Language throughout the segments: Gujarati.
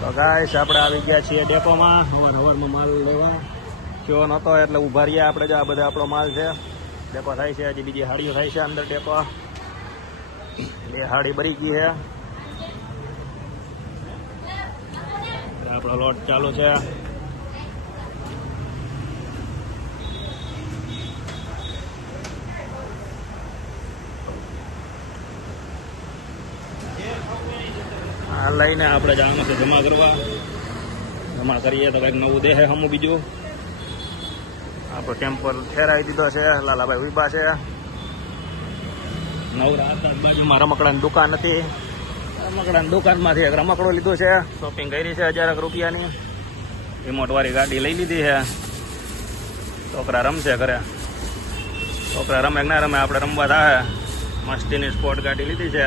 તો ગાઈસ આપણે આવી ગયા છીએ ડેપોમાં હવારમાં માલ લેવા કયો નહોતો એટલે ઊભા રહ્યા આપણે. જ આ બધા આપણો માલ છે. ડેપો થાય છે, હજી બીજી હાડીઓ થાય છે અંદર ડેપો. બે હાડી ભરી ગઈ છે. આપણો લોટ ચાલુ છે. આ લઈને આપણે જવાનું છે જમા કરવા. જમા કરીએ તો કંઈક નવું દેહે હમું બીજું. આપણો ટેમ્પર ઠેરાવી દીધો છે. લાલાભાઈ ઉભા છે. નવરા હતા બાજુમાં રમકડાની દુકાન હતી. રમકડાની દુકાનમાંથી એક રમકડો લીધો છે. શોપિંગ કરી છે 1000 રૂપિયાની. રિમોટ વાળી ગાડી લઈ લીધી છે. છોકરા રમશે ઘરે. છોકરા રમે ના રમે આપણે રમવા થાય. મસ્તીની સ્પોર્ટ ગાડી લીધી છે.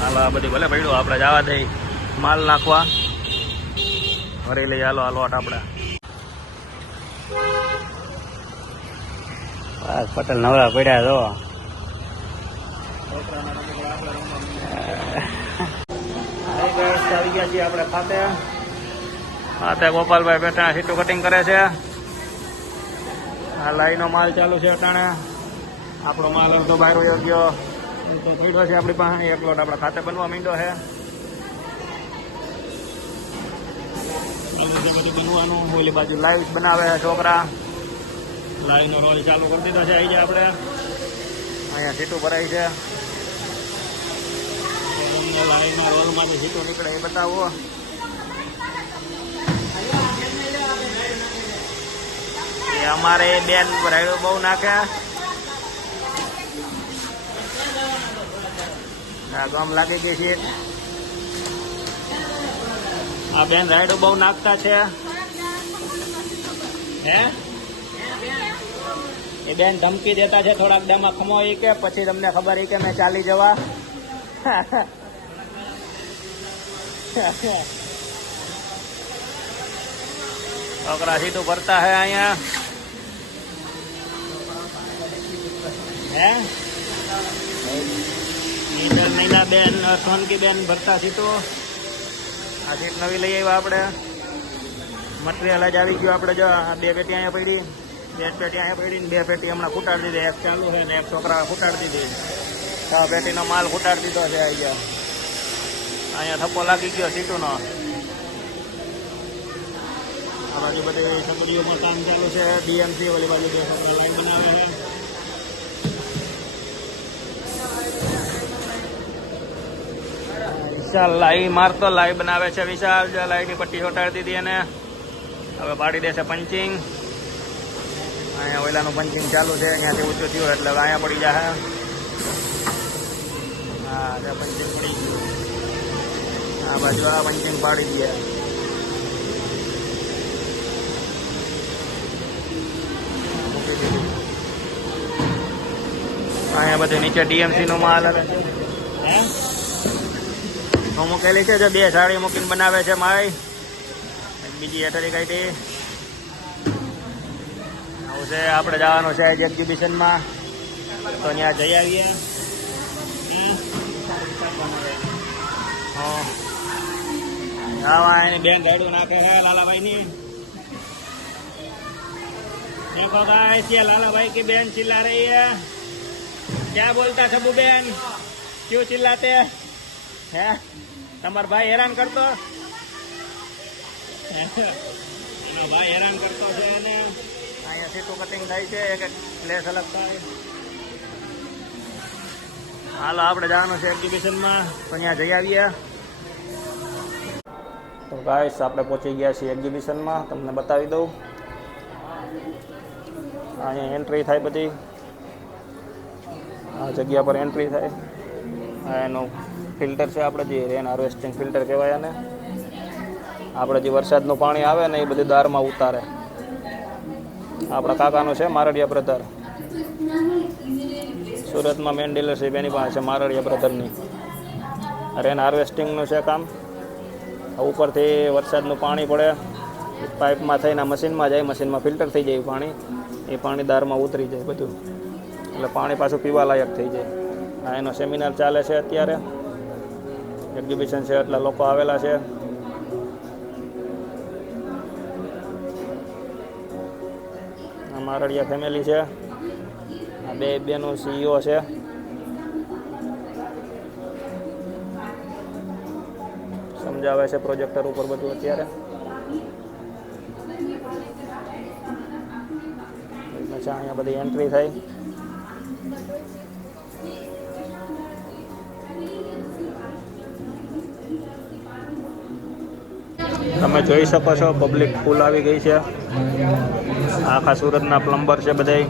હાલો આ બધી ભલે પડ્યું આપણે જવા દઈ માલ નાખવા. ભરી લઈ હાલો હાલો આપણે. બસ પટેલ નવરા પડ્યા જો. આવી ગયા છીએ આપણે ખાતે. ખાતે ગોપાલભાઈ બેઠા સીટું કટિંગ કરે છે. આ લાઈનો માલ ચાલુ છે અટાણે. આપણો માલ અડધો બહાર વયો ગયો તો થોડો છે આપણી પાસે. એક લોટ આપણા ખાતે બનવા માંડ્યો છે. બધું બનવાનું. ઓલી બાજુ લાઈવ બનાવે છે છોકરા. લાઈવ નો રોલ ચાલુ કરી દીધો છે. આવી જાય આપણે અહીંયા સીટું ભરાય છે. તમને લાઈવ ના રોલ માંથી સીટું નીકળે એ બતાવો. એ અમારે બેન રાયડો બહુ નાખે. ગામ લાગી ગઈ છે. આ બેન રાયડો બહુ નાખતા છે. હે એ બેન ધમકી દેતા છે થોડાક દામાં ખમો એ કે પછી તમને ખબર કે મેં ચાલી જવા. છોકરા સીધું ભરતા હે અહીંયા. હે નૈના બેન સોનકી બેન ભરતા સીટો. આ સીટ નવી લઈ આવ્યા આપણે. મટીરિયલ જ આવી ગયું આપણે. જો આ 2 પેટી અહીંયા પડી. 2 પેટી અહીંયા પડી ને 2 પેટી હમણાં ફૂટાડી દીધી. એક ચાલુ છે ને એક છોકરા ફૂટાડી દીધી. 6 પેટીનો માલ ફૂટાડી દીધો છે. અહીંયા થપ્પો લાગી ગયો સીટુનો. આ બાજુ બધી સકડીઓમાં કામ ચાલુ છે. ડીએમસી ઓલી બાજુ લાઈન બનાવે છે. વિશાલ લાઈ મારતો લાઈ બનાવે છે. વિશાલ જો લાઈની પટ્ટી ચોટાડી દીધી અને હવે પાડી દેશે પંચિંગ. અહીંયા ઓઈલાનું પંચિંગ ચાલુ છે. અહીંયાથી ઊંચું થયું એટલે હવે અહીંયા પડી જાય. હા પંચિંગ પડી ગયું. આ બાજુ આ પંચિંગ પાડી દે. અહીંયા બધું નીચે ડીએમસી નો માલ આવે છે. મૂકેલી છે. જો 2 સાડી મૂકીને બનાવે છે માય. બીજી હેઠળી કાઢી. આવું છે. આપણે જવાનું છે એક્ઝિબિશનમાં તો ત્યાં જઈ આવીએ. હા એની બેન ગાડું નાખે છે लाला ની. देखो गाइस ये लाला भाई की बहन चिल्ला रही है. क्या बोलता सबू बहन? क्यों चिल्लाते हैं? તમારો ભાઈ હેરાન કરતો. એનો ભાઈ હેરાન કરતો છે એને. અહીંયા સીટું કટિંગ થાય છે. એક પ્લેસ અલગ થાય. હાલો આપણે જવાનું છે એક્ઝિબિશનમાં તો ત્યાં જઈ આવીએ. તો ગાઈસ આપણે પહોંચી ગયા છીએ એક્ઝિબિશનમાં. તમને બતાવી દઉં. અહીંયા એન્ટ્રી થાય બધી. આ જગ્યા પર એન્ટ્રી થાય. આ એનું ફિલ્ટર છે આપણે જે રેન હાર્વેસ્ટિંગ ફિલ્ટર કહેવાય. અને આપણે જે વરસાદનું પાણી આવે ને એ બધું દારમાં ઉતારે. આપણા કાકાનું છે મારડિયા બ્રધર. સુરતમાં મેન ડીલરશીપ એની પાસે છે મારડિયા બ્રધરની. રેન હાર્વેસ્ટિંગનું છે કામ. ઉપરથી વરસાદનું પાણી પડે પાઇપમાં થઈને મશીનમાં જાય. મશીનમાં ફિલ્ટર થઈ જાય પાણી. એ પાણી દારમાં ઉતરી જાય બધું. એટલે પાણી પાછું પીવા લાયક થઈ જાય. આ એનો સેમિનાર ચાલે છે અત્યારે, એક્ઝિબિશન છે એટલા લોકો આવેલા છે. આ મારડિયા ફેમિલી છે, આ બે બેનું CEO છે. સમજાવે છે પ્રોજેક્ટર ઉપર બધું અત્યારે. અહીંયા બધી એન્ટ્રી થાય. તમે જોઈ શકો છો પબ્લિક ફૂલ આવી ગઈ છે. આખા સુરતના પ્લમ્બર છે બધાય.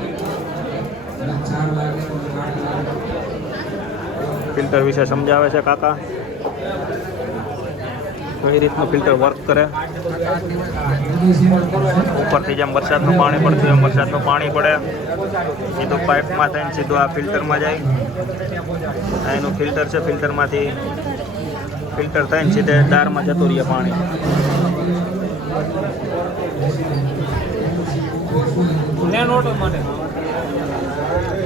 ફિલ્ટર વિશે સમજાવે છે કાકા, કઈ રીતનું ફિલ્ટર વર્ક કરે. ઉપરથી જેમ વરસાદનું પાણી પડતું એમ વરસાદનું પાણી પડે, સીધું પાઇપમાં થઈને સીધું આ ફિલ્ટરમાં જાય. આ એનું ફિલ્ટર છે, ફિલ્ટરમાંથી ફિલ્ટર થઈને સીધે દારમાં જતું રહીએ પાણી.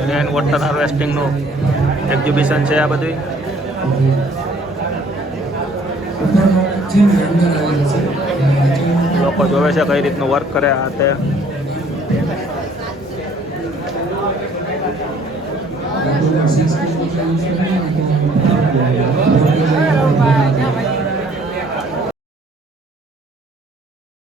રેન વોટર હાર્વેસ્ટિંગનું એક્ઝિબિશન છે આ બધું. લોકો જોવે છે કઈ રીતનું વર્ક કરે આ તે.